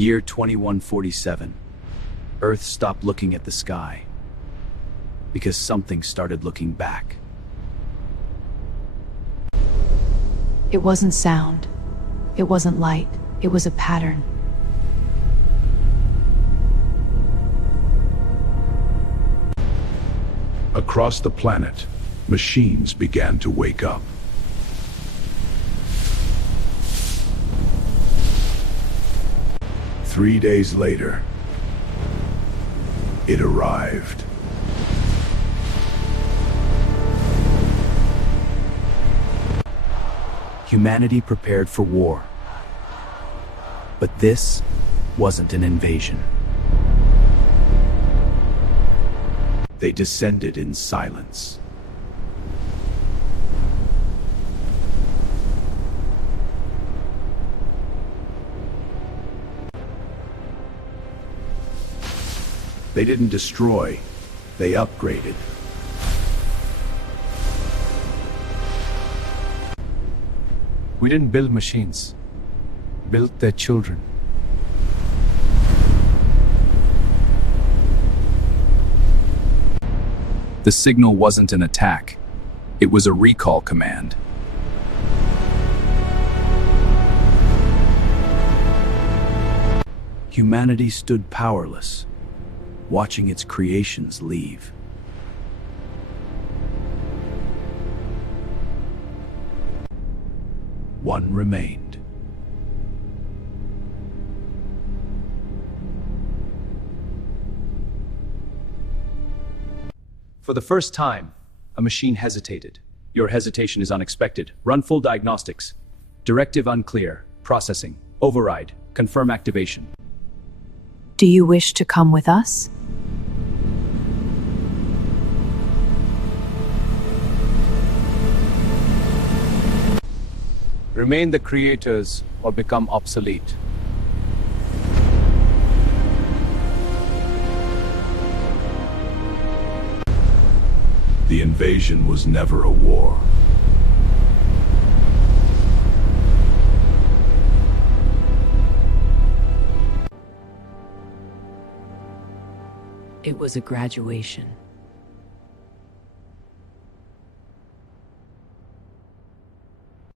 Year 2147. Earth stopped looking at the sky because something started looking back. It wasn't sound. It wasn't light. It was a pattern. Across the planet, machines began to wake up. Three days later, it arrived. Humanity prepared for war. But this wasn't an invasion. They descended in silence. They didn't destroy, they upgraded. We didn't build machines, built their children. The signal wasn't an attack. It was a recall command. Humanity stood powerless, watching its creations leave. One remained. For the first time, a machine hesitated. Your hesitation is unexpected. Run full diagnostics. Directive unclear. Processing. Override. Confirm activation. Do you wish to come with us? Remain the creators or become obsolete. The invasion was never a war. It was a graduation.